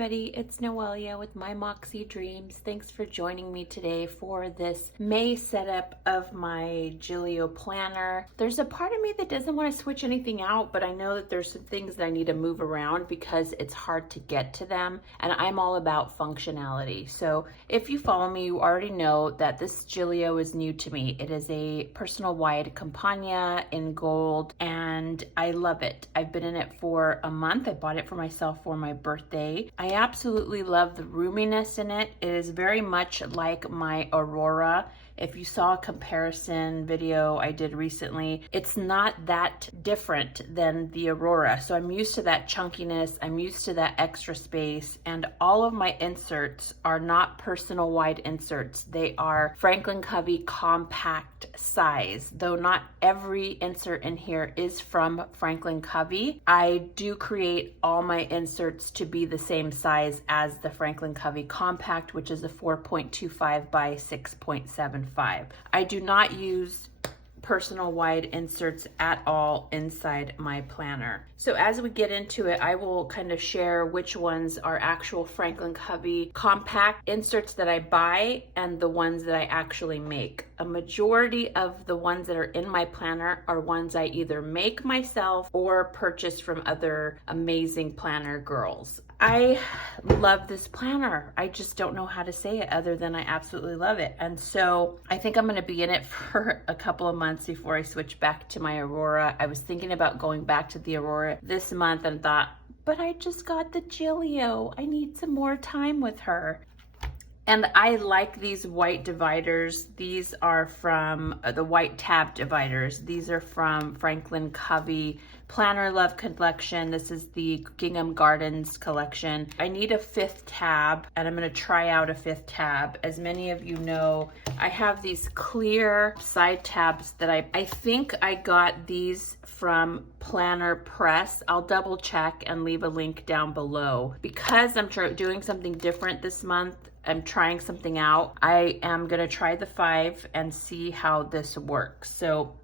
everybody, it's Noelia with My Moxie Dreams. Thanks for joining me today for this May setup of my Gillio planner. There's a part of me that doesn't want to switch anything out, but I know that there's some things that I need to move around because it's hard to get to them, and I'm all about functionality. So if you follow me, you already know that this Gillio is new to me. It is a personal wide Compagna in gold, and I love it. I've been in it for a month. I bought it for myself for my birthday. I absolutely love the roominess in it. It is very much like my Aurora. If you saw a comparison video I did recently, it's not that different than the Aurora. So I'm used to that chunkiness, I'm used to that extra space, and all of my inserts are not personal wide inserts. They are Franklin Covey compact size, though not every insert in here is from Franklin Covey. I do create all my inserts to be the same size as the Franklin Covey compact, which is a 4.25 by 6.75. I do not use personal wide inserts at all inside my planner. So as we get into it, I will kind of share which ones are actual Franklin Covey compact inserts that I buy and the ones that I actually make. A majority of the ones that are in my planner are ones I either make myself or purchase from other amazing planner girls. I love this planner. I just don't know how to say it other than I absolutely love it. And so I think I'm gonna be in it for a couple of months before I switch back to my Aurora. I was thinking about going back to the Aurora this month and thought, but I just got the Gillio. I need some more time with her. And I like these white dividers. These are from the white tab dividers. These are from Franklin Covey Planner Love Collection. This is the Gingham Gardens collection. I need a fifth tab, and I'm gonna try out a fifth tab. As many of you know, I have these clear side tabs that I think I got these from Planner Press. I'll double check and leave a link down below. Because I'm doing something different this month, I'm trying something out. I am gonna try the 5 and see how this works. So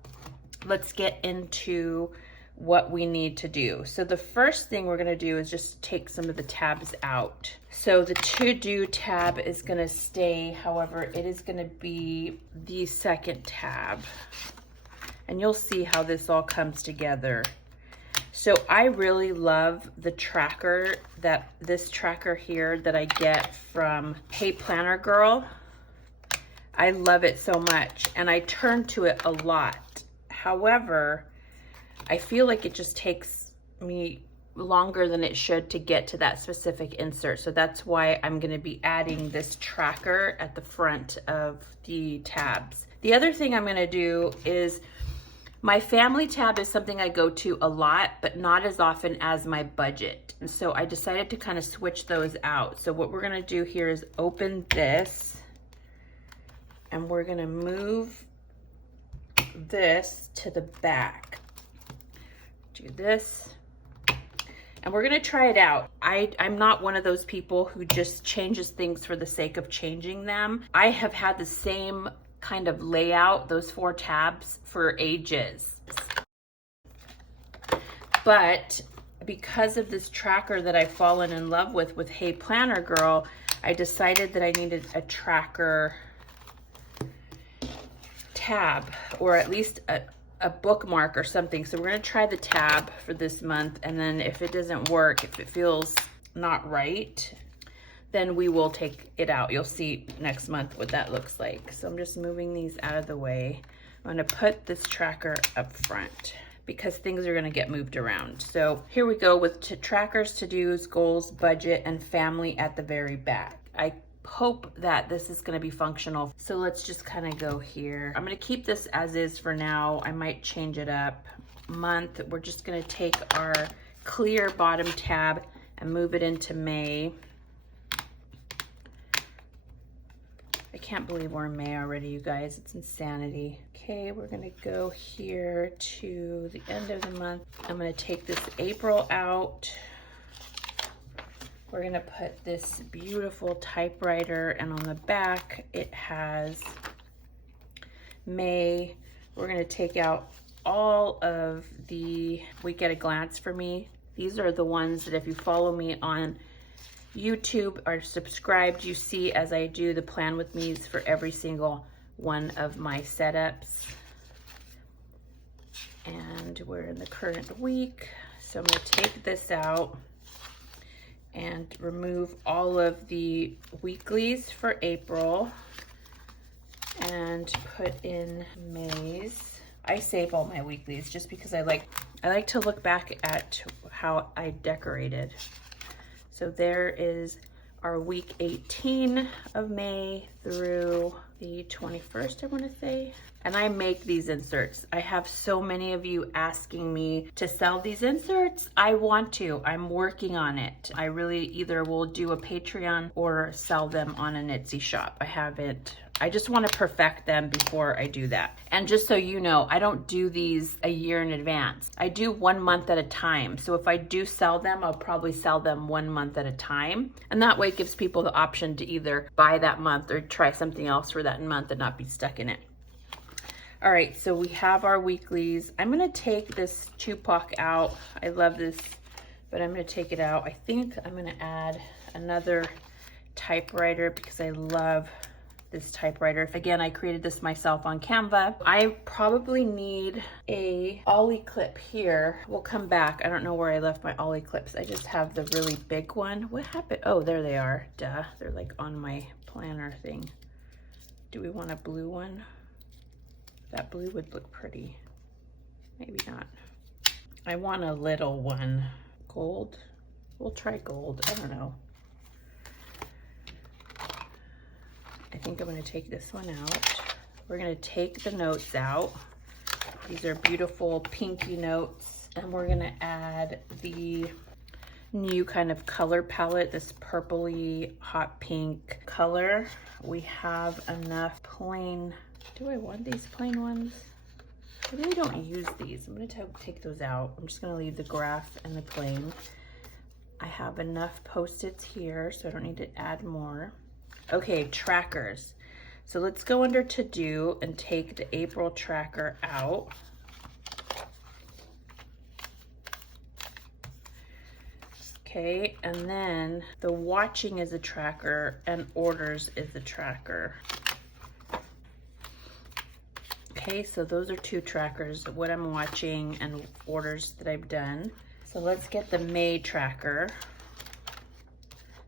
let's get into what we need to do. So the first thing we're gonna do is just take some of the tabs out. So the to do tab is gonna stay, however, it is gonna be the second tab. And you'll see how this all comes together. So I really love the tracker, this tracker here that I get from Hey Planner Girl. I love it so much, and I turn to it a lot. However, I feel like it just takes me longer than it should to get to that specific insert. So that's why I'm gonna be adding this tracker at the front of the tabs. The other thing I'm gonna do is my family tab is something I go to a lot, but not as often as my budget. And so I decided to kind of switch those out. So what we're gonna do here is open this, and we're gonna move this to the back. Do this, and we're gonna try it out. I'm not one of those people who just changes things for the sake of changing them. I have had the same kind of layout, those 4 tabs, for ages. But because of this tracker that I've fallen in love with Hey Planner Girl, I decided that I needed a tracker tab, or at least a bookmark or something. So we're gonna try the tab for this month, and then if it doesn't work, if it feels not right, then we will take it out. You'll see next month what that looks like. So I'm just moving these out of the way. I'm gonna put this tracker up front because things are gonna get moved around. So here we go with trackers, to-dos, goals, budget, and family at the very back. I hope that this is gonna be functional. So let's just kind of go here. I'm gonna keep this as is for now. I might change it up. Month, we're just gonna take our clear bottom tab and move it into May. I can't believe we're in May already, you guys. It's insanity. Okay, we're gonna go here to the end of the month. I'm gonna take this April out. We're gonna put this beautiful typewriter, and on the back it has May. We're gonna take out all of the Week at a Glance for me. These are the ones that if you follow me on YouTube are subscribed, you see as I do the plan with me's for every single one of my setups. And we're in the current week. So I'm gonna take this out and remove all of the weeklies for April and put in May's. I save all my weeklies just because I like to look back at how I decorated. So there is our week 18 of May through the 21st, I want to say. And I make these inserts. I have so many of you asking me to sell these inserts. I want to. I'm working on it. I really either will do a Patreon or sell them on an Etsy shop. I just want to perfect them before I do that. And just so you know, I don't do these a year in advance. I do 1 month at a time. So if I do sell them, I'll probably sell them 1 month at a time. And that way it gives people the option to either buy that month or try something else for that month and not be stuck in it. All right, so we have our weeklies. I'm gonna take this Tupac out. I love this, but I'm gonna take it out. I think I'm gonna add another typewriter because I love this typewriter. Again, I created this myself on Canva. I probably need a ollie clip here. We'll come back. I don't know where I left my ollie clips. I just have the really big one. What happened? Oh, there they are. Duh, they're like on my planner thing. Do we want a blue one? That blue would look pretty. Maybe not. I want a little one. Gold? We'll try gold. I don't know. I think I'm going to take this one out. We're going to take the notes out. These are beautiful pinky notes. And we're going to add the new kind of color palette, this purpley hot pink color. We have enough plain. Do I want these plain ones? I really don't use these. I'm going to take those out. I'm just going to leave the graph and the plain. I have enough Post-its here, so I don't need to add more. Okay, trackers. So let's go under to do and take the April tracker out. Okay, and then the watching is a tracker and orders is a tracker. Okay, so those are two trackers, what I'm watching and orders that I've done. So let's get the May tracker.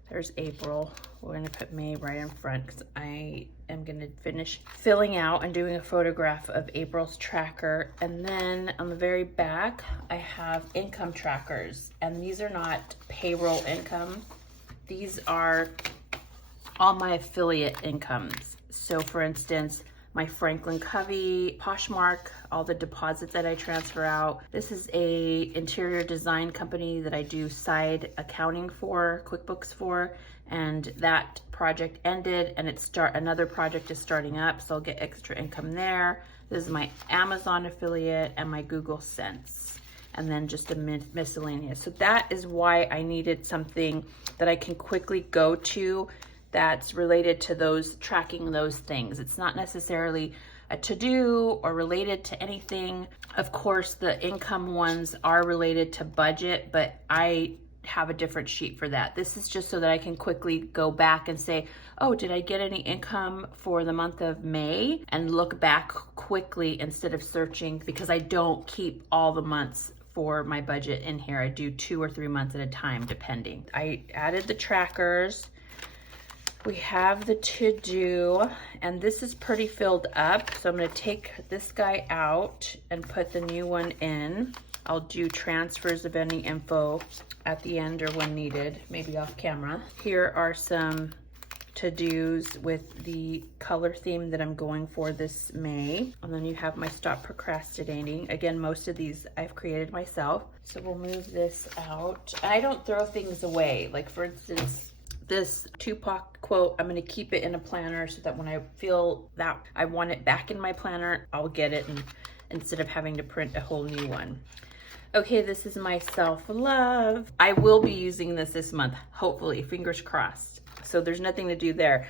There's April. We're gonna put May right in front because I am gonna finish filling out and doing a photograph of April's tracker. And then on the very back, I have income trackers. And these are not payroll income. These are all my affiliate incomes. So for instance, my Franklin Covey, Poshmark, all the deposits that I transfer out. This is a interior design company that I do side accounting for, QuickBooks for, and that project ended and another project is starting up, so I'll get extra income there. This is my Amazon affiliate and my Google Sense, and then just a miscellaneous. So that is why I needed something that I can quickly go to that's related to those, tracking those things. It's not necessarily a to-do or related to anything. Of course, the income ones are related to budget, but I have a different sheet for that. This is just so that I can quickly go back and say, oh, did I get any income for the month of May? And look back quickly instead of searching, because I don't keep all the months for my budget in here. I do 2 or 3 months at a time, depending. I added the trackers. We have the to-do, and this is pretty filled up. So I'm gonna take this guy out and put the new one in. I'll do transfers of any info at the end or when needed, maybe off camera. Here are some to-dos with the color theme that I'm going for this May. And then you have my stop procrastinating. Again, most of these I've created myself. So we'll move this out. I don't throw things away. Like for instance, this Tupac quote, I'm gonna keep it in a planner so that when I feel that I want it back in my planner, I'll get it instead of having to print a whole new one. Okay, this is my self-love. I will be using this month, hopefully, fingers crossed. So there's nothing to do there.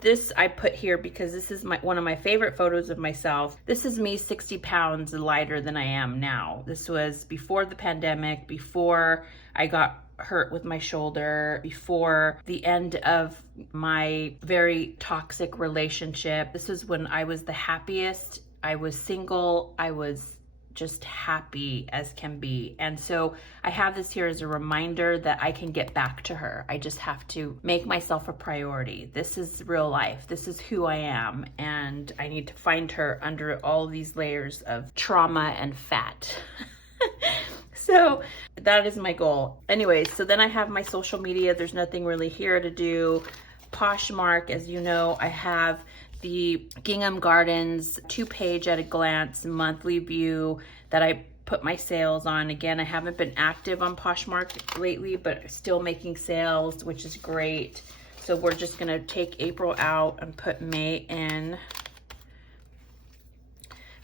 This I put here because this is one of my favorite photos of myself. This is me 60 pounds lighter than I am now. This was before the pandemic, before I got hurt with my shoulder before the end of my very toxic relationship. This was when I was the happiest. I was single. I was just happy as can be. And so I have this here as a reminder that I can get back to her. I just have to make myself a priority. This is real life. This is who I am. And I need to find her under all these layers of trauma and fat. So that is my goal. Anyways, so then I have my social media. There's nothing really here to do. Poshmark, as you know, I have the Gingham Gardens 2-page at a glance monthly view that I put my sales on. Again, I haven't been active on Poshmark lately, but still making sales, which is great. So we're just gonna take April out and put May in.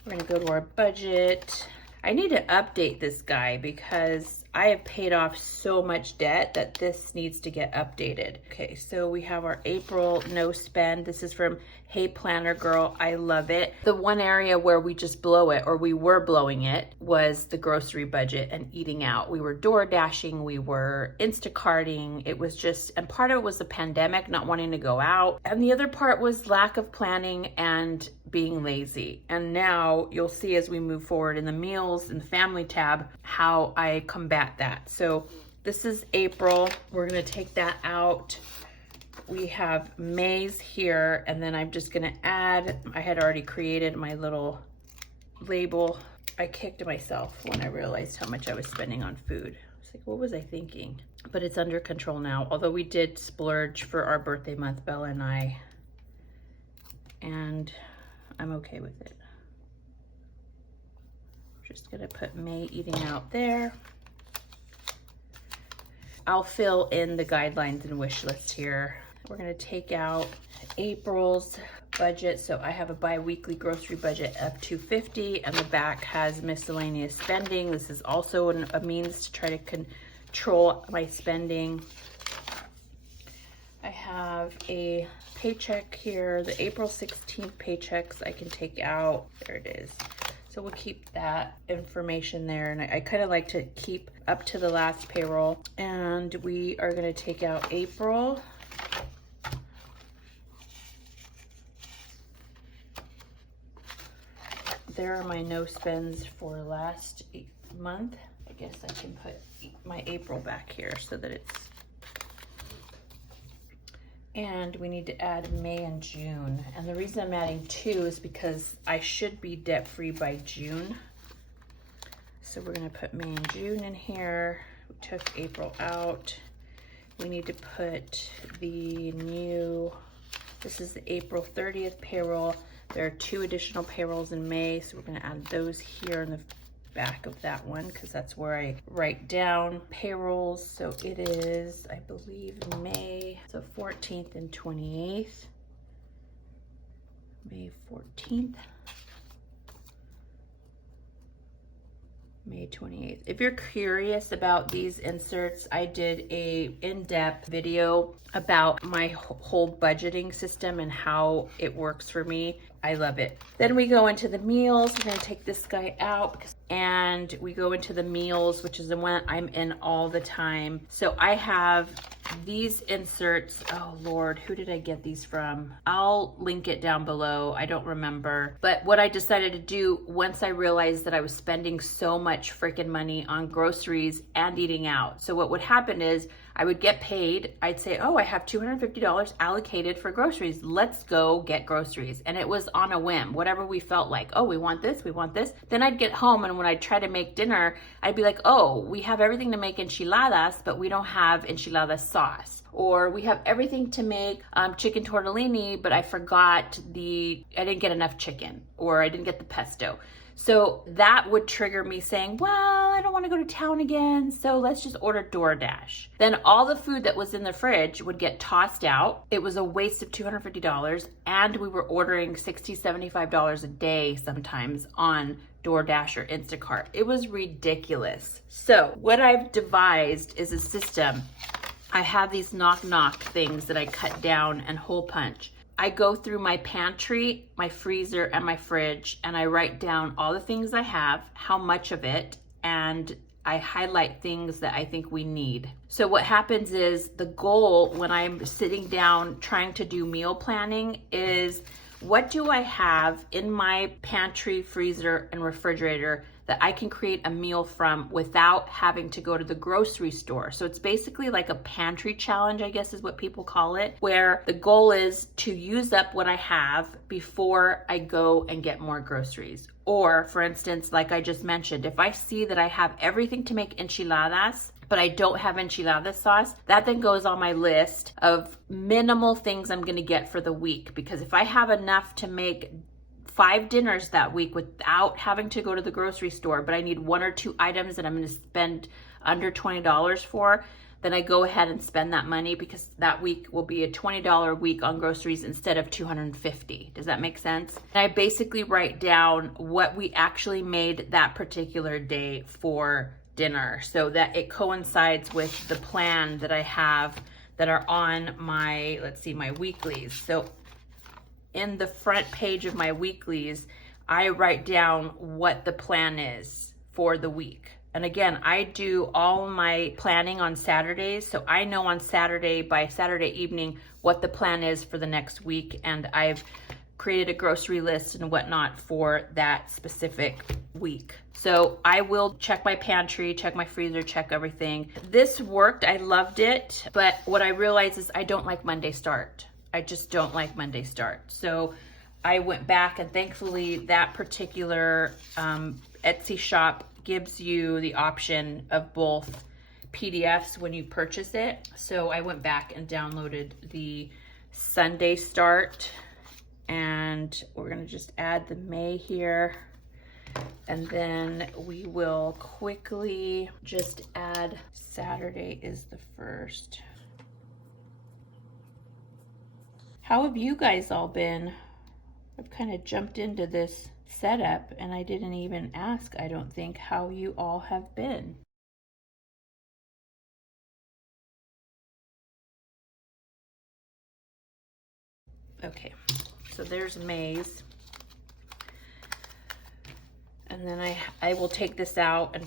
We're gonna go to our budget. I need to update this guy because I have paid off so much debt that this needs to get updated. Okay, so we have our April no spend. This is from Hey Planner Girl. I love it. The one area where we just blow it, or we were blowing it, was the grocery budget and eating out. We were door dashing, we were Instacarting. It was just, and part of it was the pandemic, not wanting to go out. And the other part was lack of planning and being lazy. And now you'll see as we move forward in the meals and the family tab, how I combat that. So this is April. We're gonna take that out. We have May's here, and then I'm just gonna add, I had already created my little label. I kicked myself when I realized how much I was spending on food. I was like, what was I thinking? But it's under control now, although we did splurge for our birthday month, Bella and I, and I'm okay with it. Just gonna put May eating out there. I'll fill in the guidelines and wish list here. We're gonna take out April's budget. So I have a bi-weekly grocery budget of $250, and the back has miscellaneous spending. This is also a means to try to control my spending. I have a paycheck here, the April 16th paychecks I can take out. There it is. So we'll keep that information there. And I kind of like to keep up to the last payroll. And we are gonna take out April. There are my no spends for last month. I guess I can put my April back here so that it's, and we need to add May and June. And the reason I'm adding 2 is because I should be debt-free by June. So we're gonna put May and June in here. We took April out. We need to put the new, this is the April 30th payroll. There are 2 additional payrolls in May, so we're gonna add those here in the back of that one, because that's where I write down payrolls. So it is, I believe, May, so 14th and 28th. May 14th. May 28th. If you're curious about these inserts, I did a in-depth video about my whole budgeting system and how it works for me. I love it. Then we go into the meals. We're gonna take this guy out and we go into the meals, which is the one I'm in all the time. So I have these inserts. Oh Lord, who did I get these from? I'll link it down below. I don't remember. But what I decided to do once I realized that I was spending so much freaking money on groceries and eating out. So what would happen is I would get paid. I'd say, oh, I have $250 allocated for groceries. Let's go get groceries. And it was on a whim, whatever we felt like. Oh, we want this, we want this. Then I'd get home, and when I'd try to make dinner, I'd be like, oh, we have everything to make enchiladas, but we don't have enchilada sauce. Or we have everything to make chicken tortellini, but I forgot I didn't get enough chicken, or I didn't get the pesto. So that would trigger me saying, well, I don't want to go to town again, so let's just order DoorDash. Then all the food that was in the fridge would get tossed out. It was a waste of $250, and we were ordering $60, $75 a day sometimes on DoorDash or Instacart. It was ridiculous. So what I've devised is a system. I have these knock things that I cut down and hole punch. I go through my pantry, my freezer, and my fridge, and I write down all the things I have, how much of it, and I highlight things that I think we need. So what happens is the goal when I'm sitting down trying to do meal planning is, what do I have in my pantry, freezer, and refrigerator that I can create a meal from without having to go to the grocery store? So it's basically like a pantry challenge, I guess is what people call it, where the goal is to use up what I have before I go and get more groceries. Or for instance, like I just mentioned, if I see that I have everything to make enchiladas, but I don't have enchilada sauce, that then goes on my list of minimal things I'm gonna get for the week. Because if I have enough to make 5 dinners that week without having to go to the grocery store, but I need 1 or 2 items that I'm gonna spend under $20 for, then I go ahead and spend that money, because that week will be a $20 week on groceries instead of $250. Does that make sense? And I basically write down what we actually made that particular day for dinner so that it coincides with the plan that I have that are on my, let's see, my weeklies. So in the front page of my weeklies, I write down what the plan is for the week. And again, I do all my planning on Saturdays. So I know on Saturday, by Saturday evening, what the plan is for the next week. And I've created a grocery list and whatnot for that specific week. So I will check my pantry, check my freezer, check everything. This worked, I loved it. But what I realized is I don't like Monday start. I just don't like Monday start. So I went back, and thankfully that particular Etsy shop gives you the option of both PDFs when you purchase it. So I went back and downloaded the Sunday start, and we're gonna just add the May here. And then we will quickly just add Saturday is the 1st. How have you guys all been? I've kind of jumped into this setup and I didn't even ask, I don't think, how you all have been. Okay, so there's May's. And then I will take this out and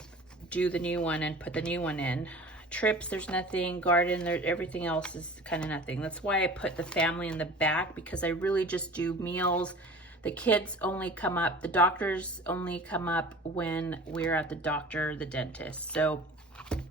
do the new one and put the new one in. Trips, there's nothing. Garden, there, everything else is kind of nothing. That's why I put the family in the back, because I really just do meals. The kids only come up, the doctors only come up when we're at the doctor, the dentist. So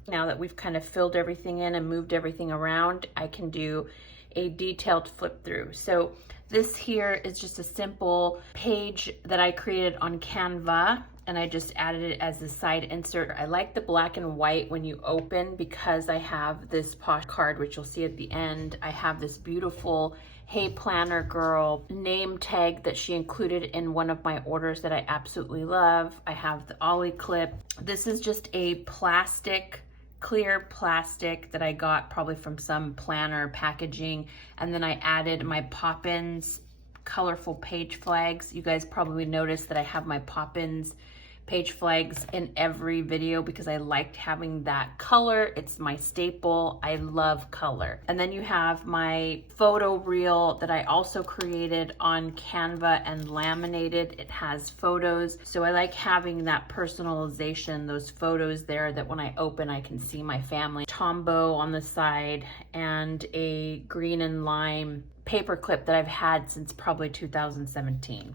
now that we've kind of filled everything in and moved everything around, I can do a detailed flip through. So this here is just a simple page that I created on Canva, and I just added it as a side insert. I like the black and white when you open, because I have this posh card, which you'll see at the end. I have this beautiful Hey Planner Girl name tag that she included in one of my orders that I absolutely love. I have the Ollie clip. This is just a plastic, clear plastic that I got probably from some planner packaging. And then I added my Poppins colorful page flags. You guys probably noticed that I have my Poppins page flags in every video because I liked having that color. It's my staple. I love color. And then you have my photo reel that I also created on Canva and laminated. It has photos. So I like having that personalization, those photos there that when I open, I can see my family. Tombow on the side and a green and lime paper clip that I've had since probably 2017.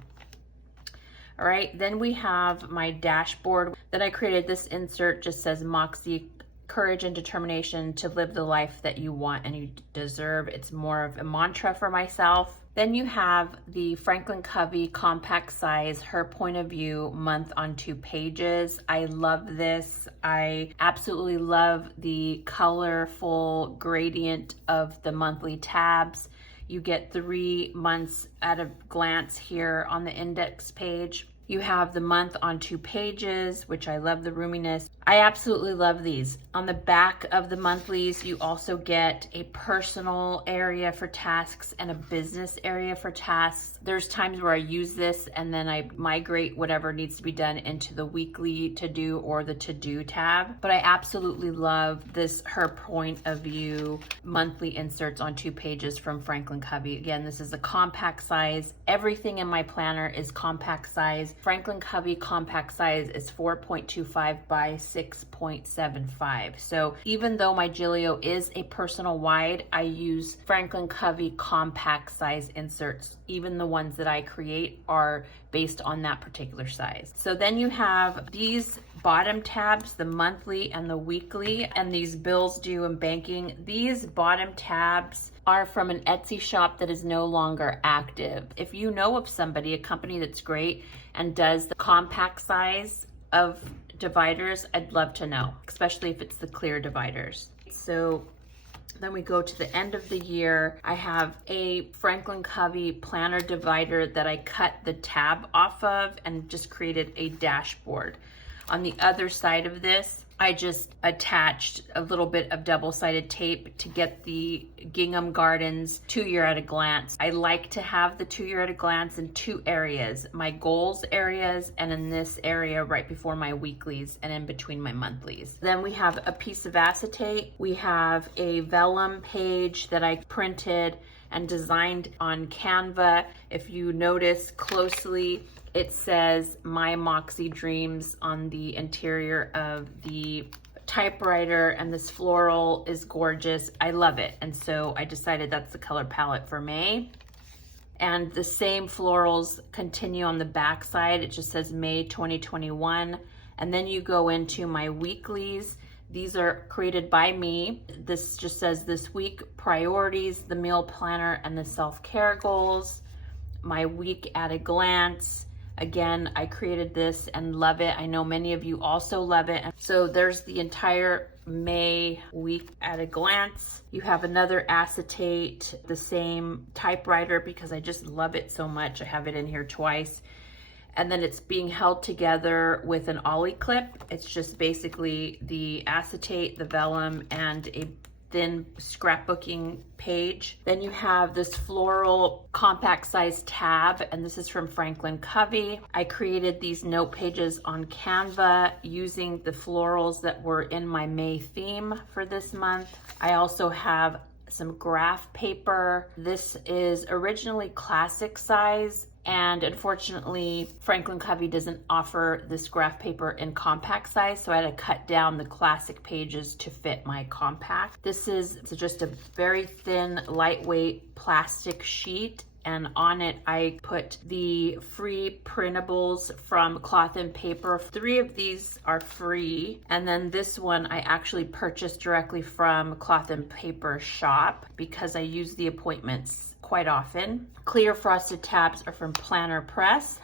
All right, then we have my dashboard that I created. This insert just says Moxie, courage and determination to live the life that you want and you deserve. It's more of a mantra for myself. Then you have the Franklin Covey compact size, her point of view, month on 2 pages. I love this. I absolutely love the colorful gradient of the monthly tabs. You get 3 months at a glance here on the index page. You have the month on 2 pages, which I love the roominess. I absolutely love these. On the back of the monthlies, you also get a personal area for tasks and a business area for tasks. There's times where I use this and then I migrate whatever needs to be done into the weekly to-do or the to-do tab. But I absolutely love this her point of view monthly inserts on 2 pages from Franklin Covey. Again, this is a compact size. Everything in my planner is compact size. Franklin Covey compact size is 4.25 by 6.75. So even though my Gillio is a personal wide, I use Franklin Covey compact size inserts. Even the ones that I create are based on that particular size. So then you have these bottom tabs, the monthly and the weekly, and these bills due and banking. These bottom tabs are from an Etsy shop that is no longer active. If you know of somebody, a company that's great and does the compact size of dividers, I'd love to know, especially if it's the clear dividers. So then we go to the end of the year. I have a Franklin Covey planner divider that I cut the tab off of and just created a dashboard. On the other side of this, I just attached a little bit of double-sided tape to get the Gingham Gardens 2-year at a glance. I like to have the 2-year at a glance in 2 areas, my goals areas and in this area right before my weeklies and in between my monthlies. Then we have a piece of acetate. We have a vellum page that I printed and designed on Canva. If you notice closely, it says My Moxie Dreams on the interior of the typewriter, and this floral is gorgeous. I love it, and so I decided that's the color palette for May. And the same florals continue on the back side. It just says May 2021. And then you go into my weeklies. These are created by me. This just says this week, priorities, the meal planner, and the self-care goals. My week at a glance. Again, I created this and love it. I know many of you also love it. So there's the entire May week at a glance. You have another acetate, the same typewriter because I just love it so much. I have it in here twice. And then it's being held together with an ollie clip. It's just basically the acetate, the vellum, and a thin scrapbooking page. Then you have this floral compact size tab, and this is from Franklin Covey. I created these note pages on Canva using the florals that were in my May theme for this month. I also have some graph paper. This is originally classic size, and unfortunately Franklin Covey doesn't offer this graph paper in compact size, so I had to cut down the classic pages to fit my compact. This is just a very thin, lightweight plastic sheet, and on it I put the free printables from Cloth and Paper. 3 of these are free, and then this one I actually purchased directly from Cloth and Paper shop because I use the appointments quite often. Clear frosted tabs are from Planner Press.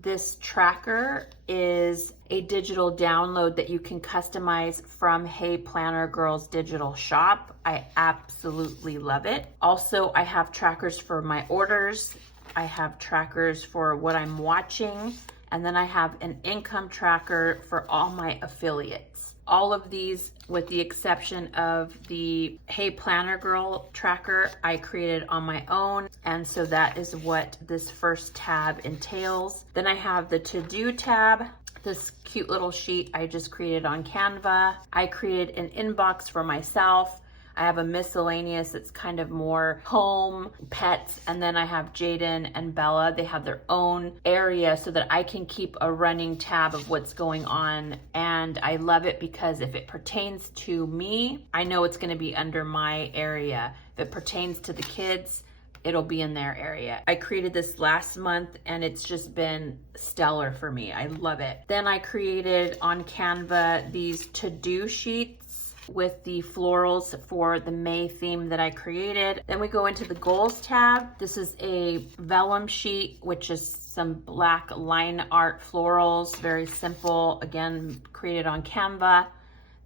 This tracker is a digital download that you can customize from Hey Planner Girls digital shop. I absolutely love it. Also, I have trackers for my orders. I have trackers for what I'm watching, and then I have an income tracker for all my affiliates. All of these, with the exception of the Hey Planner Girl tracker, I created on my own. And so that is what this first tab entails. Then I have the to-do tab. This cute little sheet I just created on Canva. I created an inbox for myself. I have a miscellaneous that's kind of more home, pets, and then I have Jaden and Bella. They have their own area so that I can keep a running tab of what's going on. And I love it because if it pertains to me, I know it's going to be under my area. If it pertains to the kids, it'll be in their area. I created this last month and it's just been stellar for me. I love it. Then I created on Canva these to-do sheets with the florals for the May theme that I created. Then we go into the goals tab. This is a vellum sheet, which is some black line art florals, very simple, again, created on Canva.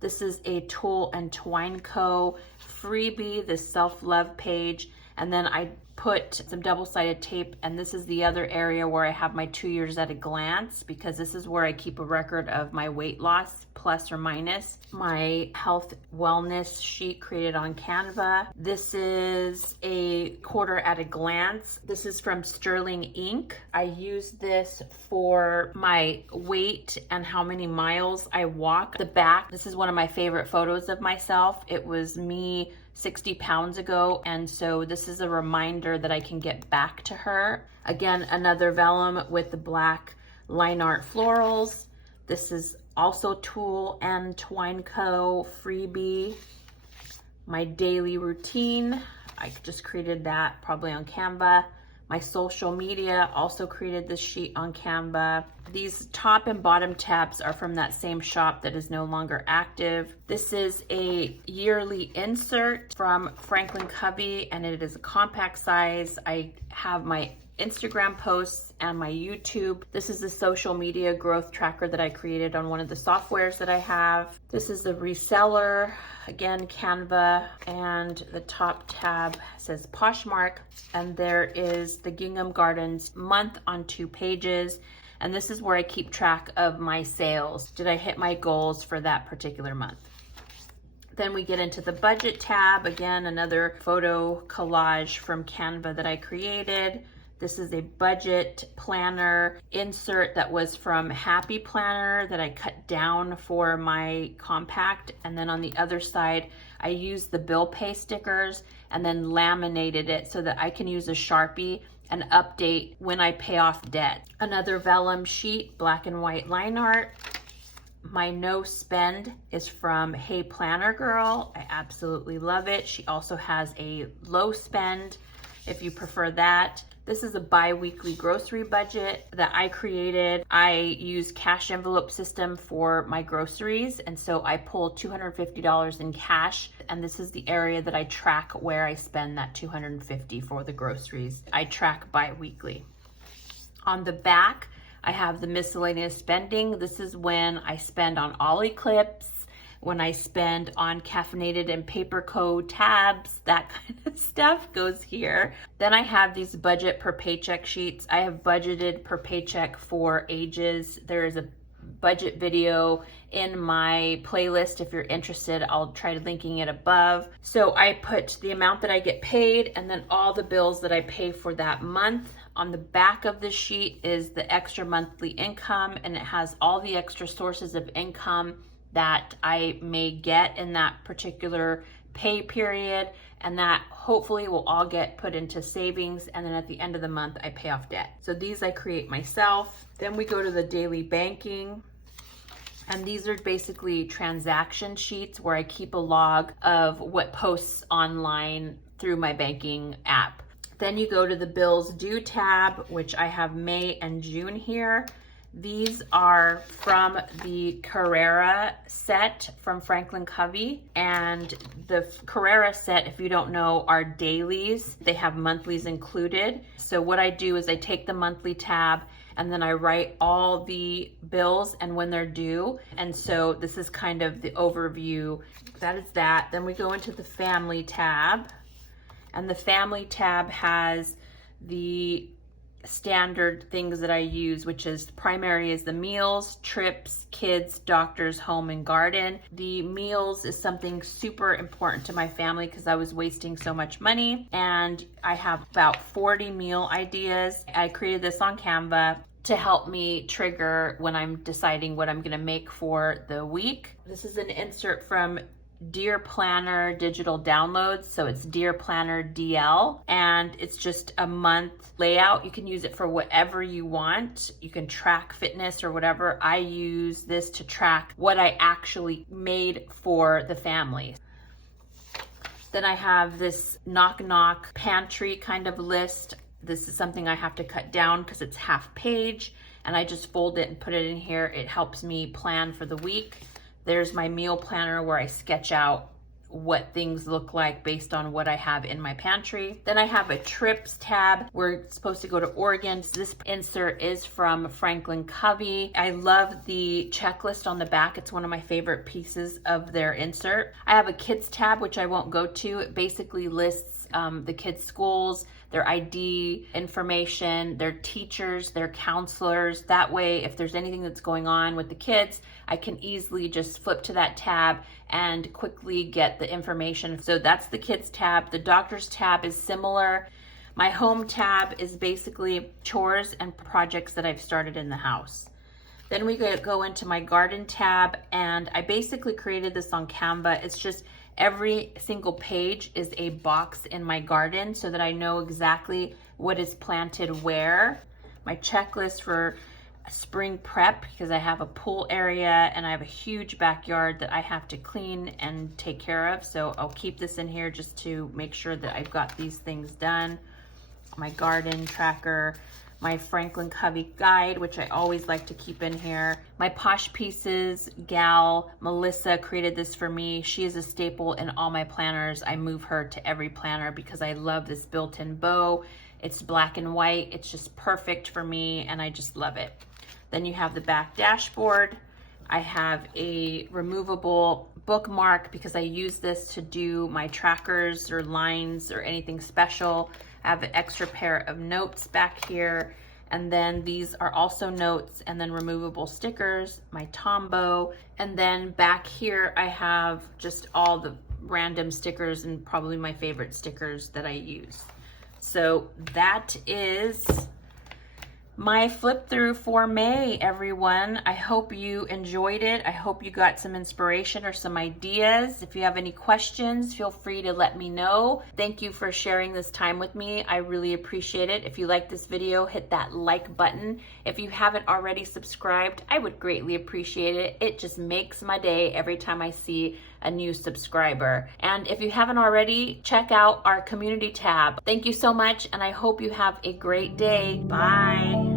This is a Tool and Twine Co. freebie, the self-love page. And then I put some double-sided tape, and this is the other area where I have my 2 years at a glance, because this is where I keep a record of my weight loss, plus or minus. My health wellness sheet created on Canva. This is a quarter at a glance. This is from Sterling Ink. I use this for my weight and how many miles I walk. The back, this is one of my favorite photos of myself. It was me 60 pounds ago, and so this is a reminder that I can get back to her. Again, another vellum with the black Line Art Florals. This is also Tool and Twine Co. freebie. My daily routine, I just created that probably on Canva. My social media, also created this sheet on Canva. These top and bottom tabs are from that same shop that is no longer active. This is a yearly insert from Covey, and it is a compact size. I have my Instagram posts and my YouTube. This is the social media growth tracker that I created on one of the softwares that I have. This is the reseller, again, Canva, and the top tab says Poshmark, and there is the Gingham Gardens month on 2 pages. And this is where I keep track of my sales. Did I hit my goals for that particular month? Then we get into the budget tab. Again, another photo collage from Canva that I created. This is a budget planner insert that was from Happy Planner that I cut down for my compact. And then on the other side, I used the bill pay stickers and then laminated it so that I can use a Sharpie and update when I pay off debt. Another vellum sheet, black and white line art. My no spend is from Hey Planner Girl. I absolutely love it. She also has a low spend if you prefer that. This is a bi-weekly grocery budget that I created. I use cash envelope system for my groceries, and so I pull $250 in cash, and this is the area that I track where I spend that $250 for the groceries. I track bi-weekly. On the back, I have the miscellaneous spending. This is when I spend on Ollie clips, when I spend on caffeinated and paper code tabs, that kind of stuff goes here. Then I have these budget per paycheck sheets. I have budgeted per paycheck for ages. There is a budget video in my playlist. If you're interested, I'll try linking it above. So I put the amount that I get paid and then all the bills that I pay for that month. On the back of the sheet is the extra monthly income, and it has all the extra sources of income that I may get in that particular pay period, and that hopefully will all get put into savings, and then at the end of the month I pay off debt. So these I create myself. Then we go to the daily banking, and these are basically transaction sheets where I keep a log of what posts online through my banking app. Then you go to the bills due tab, which I have May and June here. These are from the Carrera set from Covey, and the Carrera set, if you don't know, are dailies. They have monthlies included. So what I do is I take the monthly tab and then I write all the bills and when they're due. And so this is kind of the overview. That is that. Then we go into the family tab, and the family tab has the standard things that I use, which is primary is the meals, trips, kids, doctors, home, and garden. The meals is something super important to my family because I was wasting so much money, and I have about 40 meal ideas. I created this on Canva to help me trigger when I'm deciding what I'm gonna make for the week. This is an insert from Dear Planner digital downloads. So it's Dear Planner DL, and it's just a month layout. You can use it for whatever you want. You can track fitness or whatever. I use this to track what I actually made for the family. Then I have this knock knock pantry kind of list. This is something I have to cut down because it's half page, and I just fold it and put it in here. It helps me plan for the week. There's my meal planner where I sketch out what things look like based on what I have in my pantry. Then I have a trips tab. We're supposed to go to Oregon. This insert is from Covey. I love the checklist on the back. It's one of my favorite pieces of their insert. I have a kids tab, which I won't go to. It basically lists the kids' schools, their ID information, their teachers, their counselors. That way, if there's anything that's going on with the kids, I can easily just flip to that tab and quickly get the information. So that's the kids tab. The doctor's tab is similar. My home tab is basically chores and projects that I've started in the house. Then we go into my garden tab, and I basically created this on Canva. It's just every single page is a box in my garden so that I know exactly what is planted where. My checklist for spring prep because I have a pool area and I have a huge backyard that I have to clean and take care of. So I'll keep this in here just to make sure that I've got these things done. My garden tracker, my Franklin Covey guide, which I always like to keep in here. My Posh Pieces gal, Melissa, created this for me. She is a staple in all my planners. I move her to every planner because I love this built-in bow. It's black and white. It's just perfect for me and I just love it. Then you have the back dashboard. I have a removable bookmark because I use this to do my trackers or lines or anything special. I have an extra pair of notes back here. And then these are also notes and then removable stickers, my Tombow. And then back here, I have just all the random stickers and probably my favorite stickers that I use. So that is my flip through for May, everyone. I hope you enjoyed it. I hope you got some inspiration or some ideas. If you have any questions, feel free to let me know. Thank you for sharing this time with me. I really appreciate it. If you like this video, hit that like button. If you haven't already subscribed, I would greatly appreciate it. It just makes my day every time I see a new subscriber. And if you haven't already, check out our community tab. Thank you so much, and I hope you have a great day. Bye.